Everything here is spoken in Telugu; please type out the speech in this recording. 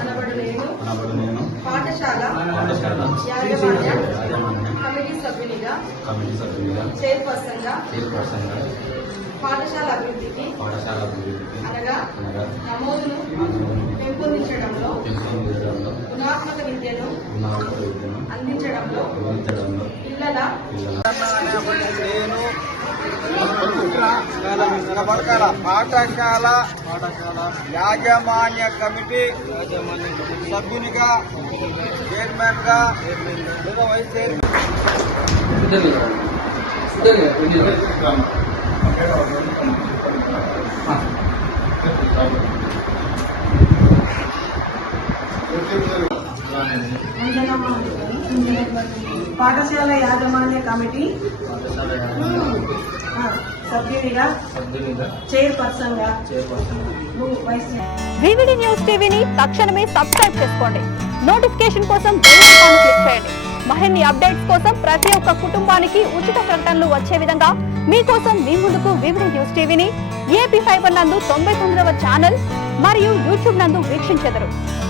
అనబడు నేను పాఠశాల కమిటీ సభ్యునిగా చైర్పర్సన్గా పాఠశాల అభివృద్ధికి అనగా నమోదును పెంపొందించడంలో గుణాత్మక విద్యను అందించడంలో పిల్లల పాఠశాల యాజమాన్య కమిటీ సభ్యునిగా చైర్మన్ గా లేదా వైస్ చైర్మన్ పాఠశాల యాజమాన్య కమిటీ సభ్యునిగా చైర్పర్సన్ గా వివిడి న్యూస్ టీవీని తక్షణమే సబ్స్క్రైబ్ చేసుకోండి. నోటిఫికేషన్ కోసం బెల్ ఐకాన్ క్లిక్ చేయండి. మరిన్ని అప్డేట్స్ కోసం ప్రతి ఒక్క కుటుంబానికి ఉచిత ప్రకటనలు వచ్చే విధంగా మీకోసం మీ ముందుకు వివిడి న్యూస్ టీవీని ఏపీ ఫైబర్ నందు 99వ ఛానల్ మరియు యూట్యూబ్ నందు వీక్షించెదరు.